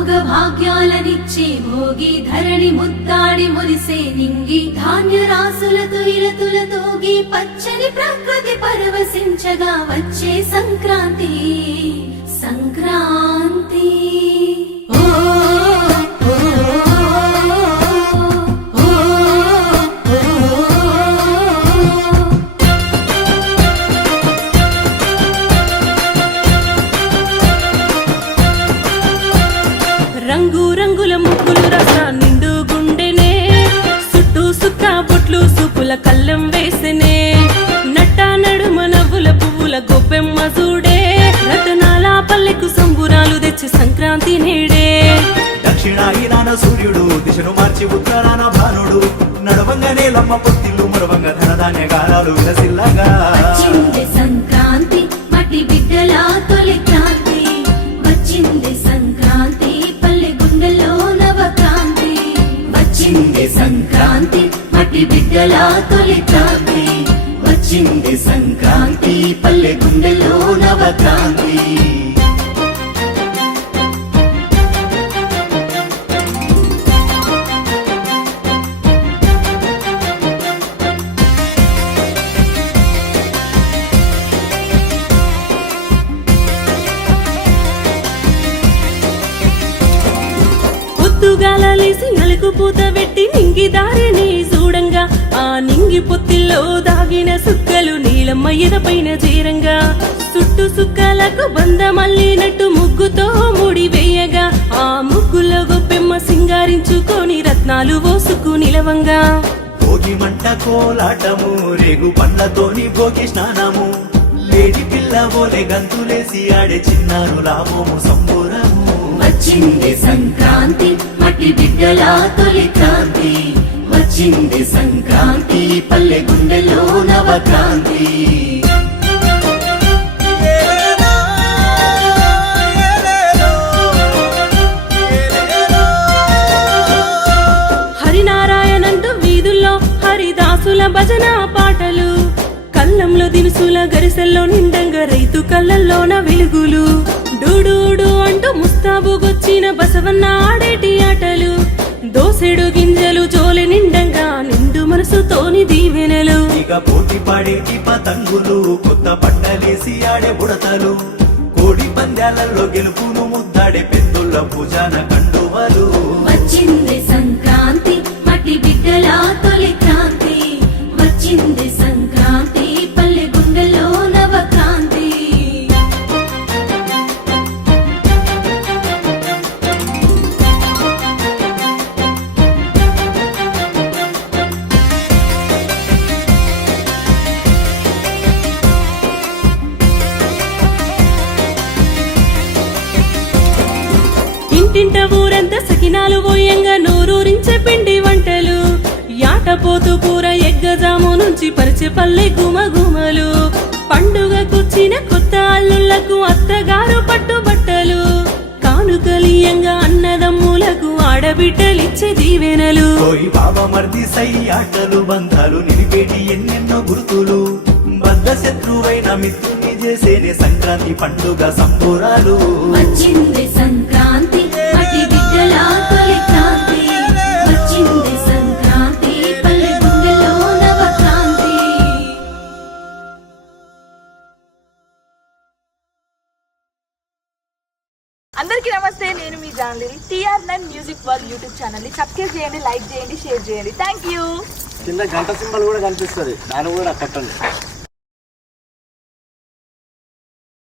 భోగ భాగ్యాలనిచ్చే భోగి ధరణి ముద్దాడి మురిసే నింగి ధాన్య రాసులతో ఇలతులతోగి పచ్చని ప్రకృతి పరవశించగా వచ్చే సంక్రాంతి సంక్రాంతి రంగు రంగుల ముగ్గులు రస నిండు గుండెనే చుట్టూ సుక్క బొట్లు సూపుల కళ్ళం వేసెనే నట్ట నడుమ నవ్వుల పువ్వుల గొప్పెమ్మ చూడే రతనాల పల్లెకు సంబురాలు తెచ్చి సంక్రాంతి నేడే దక్షిణాయనాన సూర్యుడు దిశను మార్చి ఉత్తరాన భానుడు నడవంగానే లమ్మ పొత్తిల్లు మరవంగ ధనధాన్య గారాలు విలసిల్లగా వచ్చింది సంక్రాంతి మట్టి బిడ్డల తొలి క్రాంతి వచ్చింది సంక్రాంతి పల్లె గుండెల్లో నవక్రాంతి వచ్చింది సంక్రాంతి మట్టి బిడ్డల తొలి క్రాంతి వచ్చింది సంక్రాంతి పల్లె గుండెల్లో నవక్రాంతి పొద్దుగాలేసి నలుగు పూత పెట్టి నింగి దారిని చూడంగా ఆ నింగి పొత్తిల్లో దాగిన సుక్కలు నీలమ్మ ఎదపైన చేరంగా చుట్టు సుక్కలకు బంద మల్లినట్టు ముగ్గుతో ముడి వేయగా ఆ ముగ్గులో గొప్పెమ్మ సింగారించుకొని రత్నాలు పోసుకు నిలవంగా భోగి మంట కోలాటము రేగు పండ్లతోని భోగి స్నానము లేడి పిల్ల ఓలే గంతులేసి ఆడే చిన్నారు లాభము సంబురము వచ్చింది సంక్రాంతి మట్టి బిడ్డల తొలి క్రాంతి వచ్చింది సంక్రాంతి పల్లె గుండెలో నవక్రాంతి హరినారాయణంటూ వీధుల్లో హరిదాసుల భజన పాటలు కళ్ళంలో దినుసుల గరిసెల్లో నిండంగా రైతు కళ్ళల్లోన వెలుగులు డూడూడు అంటూ ముస్తాబుగొచ్చిన బసవన్న ఆడేటి ఆటలు దోసెడు గింజలు జోలి నిండంగా నిండు మనసుతోని దీవెనలు ఇక పోటీ పడేటి పతంగులు కొత్త బట్టలేసి ఆడే బుడతలు కోడి పందాలలో గెలుపును ముద్దాడే పెద్దుల పూజాన కండువలు వచ్చింది సంక్రాంతి మట్టి బిడ్డల తొలి క్రాంతి వచ్చింది సంక్రాంతి పల్లె గుండెల్లో నవక్రాంతి ఇంటింట ఊరంతా సకినాలు పోయంగా నోరూరించే పిండి వంటలు యాటపోతు కూర ఎగ్గజాము నుంచి పరిచే పల్లె గుమగుమలు పండుగకొచ్చిన కొత్త అల్లుళ్లకు అత్తగారు పట్టు బట్టలు కానుకలియంగా అన్నదమ్ములకు ఆడబిడ్డలిచ్చే దీవెనలు కోయి బాబా మర్ది సై ఆటలు బంధాలు నిలిపేటి ఎన్నెన్నో గుర్తులు బద్ద శత్రువైన మిత్రుని చేసేనే సంక్రాంతి పండుగ సంబురాలు వచ్చింది సంక్రాంతి మట్టి బిడ్డల తొలి క్రాంతి వచ్చింది సంక్రాంతి పల్లె గుండెలో నవక్రాంతి అందరికీ నమస్తే, నేను మీ జాన్లీ. TR9 music world YouTube channel ని సబ్స్క్రైబ్ చేయండి, లైక్ చేయండి, షేర్ చేయండి. Thank you. కింద గంట సింబల్ కూడా కనిపిస్తుంది, దాన్ని కూడా కట్టండి.